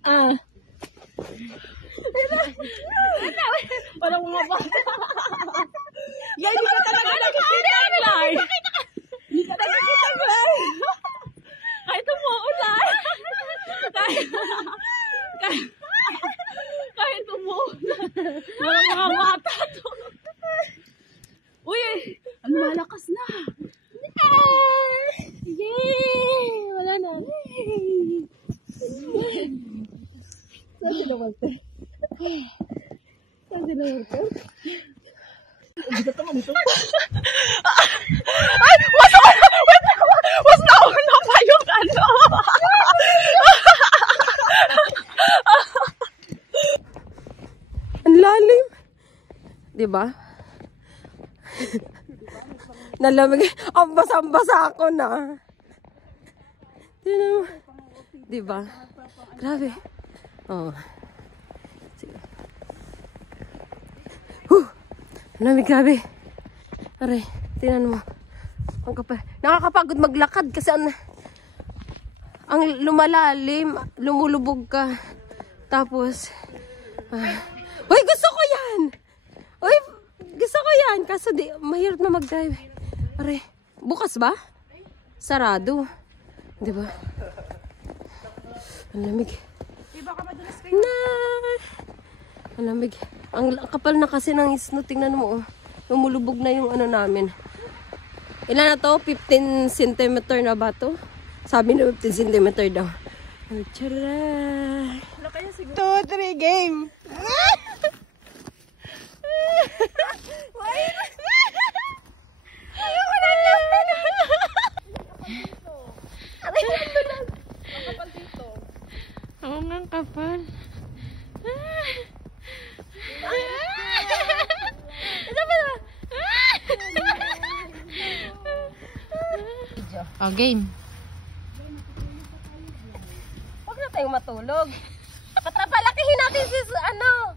Ah. Walang mga bata. Yan, hindi ka talaga nakikita, Glay. Hindi ka nakikita, Glay. Kahit umuulan. Kahit umuulan. Walang mga bata to. Uy, ano malakas na. Yay! Wala na. Saan sila Walter? Saan sila Walter? Hindi ka tama nito. Ay! Was nauna pa yung ano! Ang lalim. Diba? Nalamig. Ang basang-basa ako na. Diba? Grabe. Oh. Sige. Lamig, grabe. Aray, tingnan mo. Ang kapal. Nakakapagod maglakad kasi ang lumalalim, lumulubog ka. Tapos, uy, gusto ko yan! Uy, gusto ko yan! Kaso di, mahirap na mag-drive. Aray, bukas ba? Sarado. Diba? Ang lamig. Na! Ang lamig. Ang kapal na kasi ng snow. Tingnan mo, oh. Lumulubog na yung ano namin. Ilan na to? 15 cm na ba to? Sabi na 15 cm daw. Oh, tara! 2, 3, game! Ayoko na lang! Ang kapal dito. Oo nga, ang kapal. Ito ba na? Oh, game. Huwag na tayong matulog. Patapalakihin natin si ano.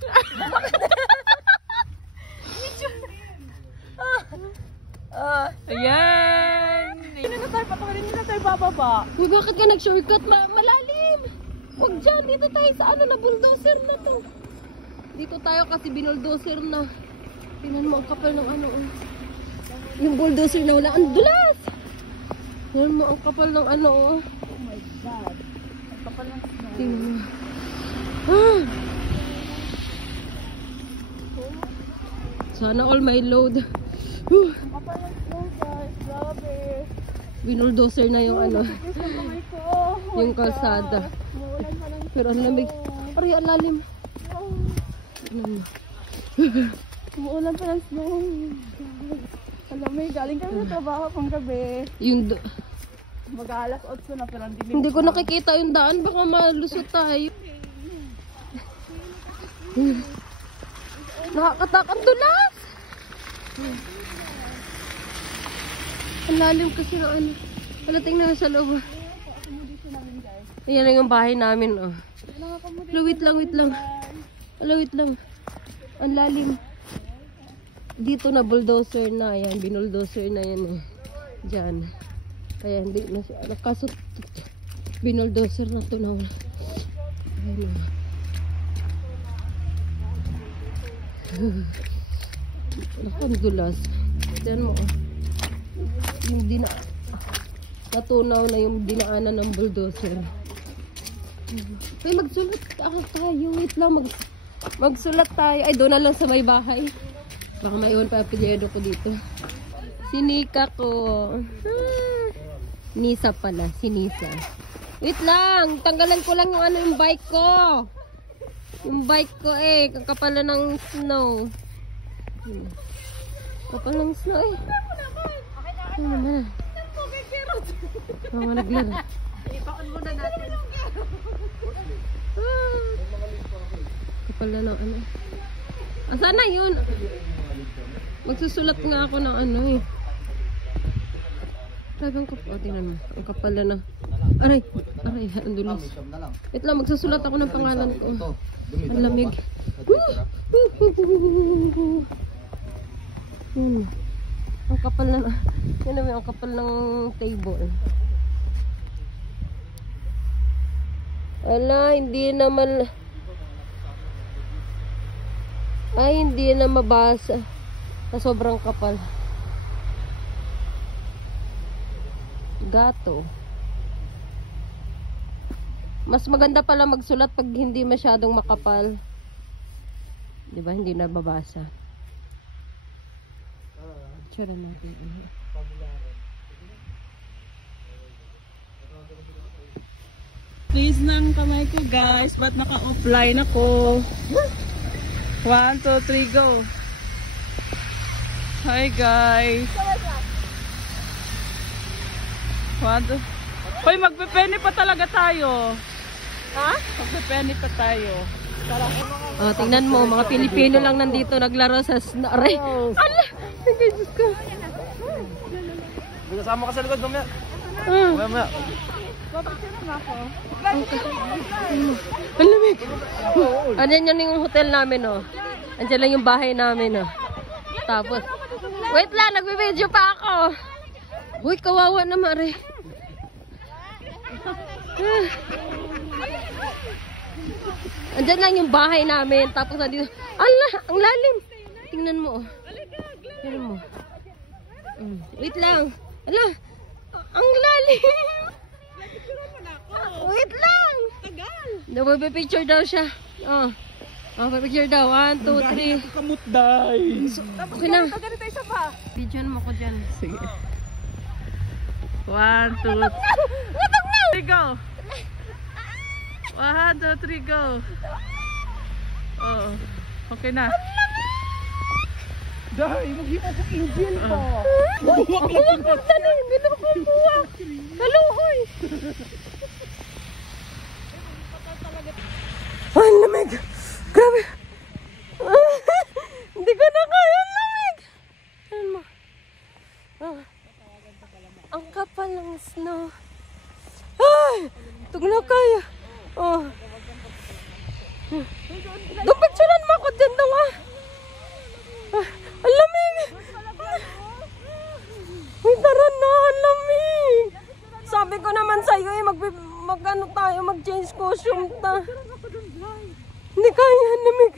Ayan. Hindi na tayo papakarin, hindi na tayo bababa. Uy, bakit ka nag-shortcut? Malalim. Huwag dyan, dito tayo sa ano na bulldozer na to. Dito tayo kasi binuldozer na. Tingnan mo ang kapal ng ano. Yung bulldozer na wala. Ang dulas! Tingnan mo ang kapal ng ano. Oh my God. Ang kapal ng snow. Tingnan mo. Sana all my load. Ang kapal ng snow, guys. Grabe. Binuldozer na yung ano. Yung kalsada. Pero ang lamig. Aray, ang lalim. Umuulan pa ng snow. Alam mo, galing kami sa trabaho pang gabi. Yung Mag-aalas 8 na pero hindi ko nakikita yung daan. Baka malusot tayo. Nakakatakang dulas. Ang lalim kasi ng ano. Wala, tingnan sa loob. Ayan lang yung bahay namin. Oh. Wait lang. Wait lang. Ang lalim. Dito na bulldozer na. Ayan, binuldozer na yan. Diyan. Kaya hindi na siya. Kaso binuldozer na ito na. Ayan. Ang dulas. Diyan mo. Yung natunaw na yung dinaanan ng bulldozer. Ay, magsulat tayo. Wait lang. Magsulat tayo. Ay, doon na lang sa may bahay. Baka maiwan pa apelyido ko dito. Sinika ko. Nisa pala. Sinisa. Wait lang. Tanggalan ko lang yung ano, yung bike ko. Yung bike ko eh. Kakapala ng snow. Kapal ng snow eh. Ano naman? Mga naglala. Ipaon muna natin. Kapal na ng ano. Asan na yun? Magsusulat nga ako ng ano eh. Talagang kapal. Tingnan mo. Ang kapal na. Aray. Ang dulas. Wait lang. Magsusulat ako ng pangalan ko. Ang lamig. Yun. Ang kapal na. Yan naman. Ang kapal ng table. Ala, hindi naman... Ay, hindi na mabasa. Sa sobrang kapal. Gato. Mas maganda pala magsulat pag hindi masyadong makapal. Diba? Hindi na mabasa. Tsura natin. Please na ang kamay ko guys. Ba't naka-offline ako? 1, 2, 3, go. Hi guys. 1, 2. Hoy, magpe-penny pa talaga tayo. Ha? Magpe-penny pa tayo. Oh, tingnan mo, mga Pilipino lang nandito naglaro sa Aray! Ala! Nagay, Diyos ko. Kasama ka sa likod, mamaya. Ah, Mamaya. ang lamig. Andyan yun yung hotel namin, oh. Andyan lang yung bahay namin, oh. Tapos, wait lang, nagbe-video pa ako. Uy, kawawa na, Mare. Andyan lang yung bahay namin. Tapos dito, ala, ang lalim. Tingnan mo, oh. Tingnan mo. Wait lang. Ala, ang lalim. Wait lang. Nagbe-picture daw siya. Oh. Oh, picture daw. 1, 2, 3. Kamutday. Okay na. Videoan mo ko dyan. Sige. 1, 2, 3, go. 1, 2, 3, go. Oh, okay na. Dahil, mag-iwa ko engine po. Buwak lang tani. Hindi na ako buwak. Kaluhoy. Ay, lamig. Grabe. Hindi ko na kaya. Ang lamig. Ayan mo. Ang kapal ng snow. Ay, ito na kaya. Oh. Doon picturean mo ako dyan daw ah. Ang lamig. Uy, tara na. Ang lamig. Sabi ko naman sa'yo eh, mag-ano tayo, mag-change costume ta. Hindi kaya, ang lamig.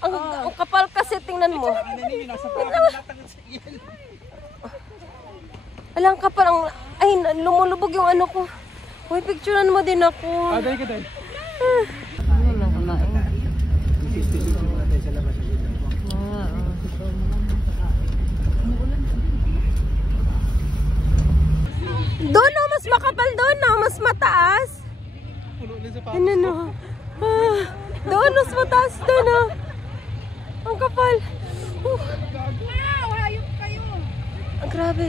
Ang kapal kasi, tingnan mo. Alang kapal, ay, lumulubog yung ano ko. Uy, picturean mo din ako. Dahil ka dahil. Doon o, mas makapal doon o, mas mataas. Ano no? Doon, mas mataas doon o. Ang kapal. Grabe.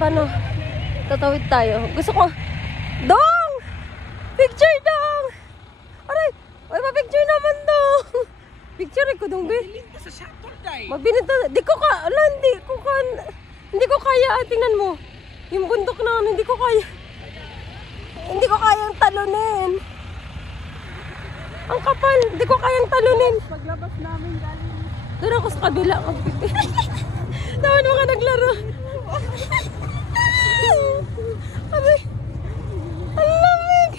Paano? Tatawid tayo. Gusto ko. Dong! Picture dong! Aray! Uy, pa-picture naman dong! Picture ko dong, be. Magbinito. Di ko ka. Ala, hindi ko kaya. Tingnan mo. Yung bundok na hindi ko kaya. Hindi ko kayang talunin. Ang kapal. Hindi ko kayang talunin. Paglabas namin galing. Doon ako sa kabila. Tawan mo ka naglaro. Aray. Ang lamig.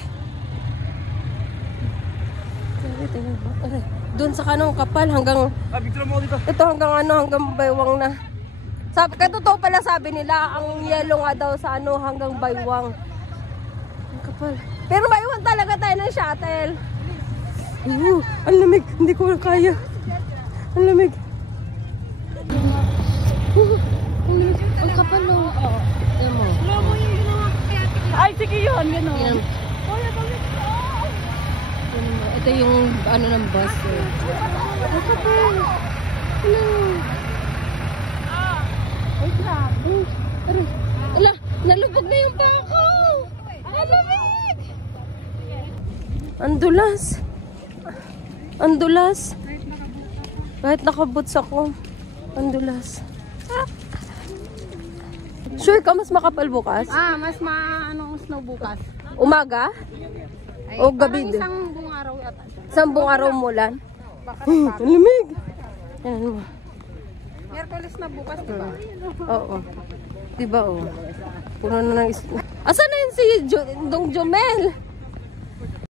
Aray. Doon sa kanong kapal hanggang Picture mo dito. ito hanggang baywang na. Sabi, totoo pala sabi nila, ang yellow nga daw sa hanggang baywang. Ang kapal. Pero baywang talaga tayo ng shuttle. Ang lamig. Hindi ko na kaya. Ang lamig. Ang kapal no. Ayan mo. Ay, sige yun. Gano'n. Ayan. Ito yung ano ng bus. Ang kapal. Hello. Ala, nalubog na yung bako. Ang lamig. Ang dulas. Ang dulas. Kahit nakaboots ako. Ang dulas. Sure ka mas makapal bukas? Mas anong snow bukas. Umaga? Ay, O gabi din? isang buong araw yata. Isang buong araw mulan? Ang lamig. Yan mo. Miyerkules na bukas, di ba? Oo. Diba oh? Puno na ng Asan na yun si Dong Jomel?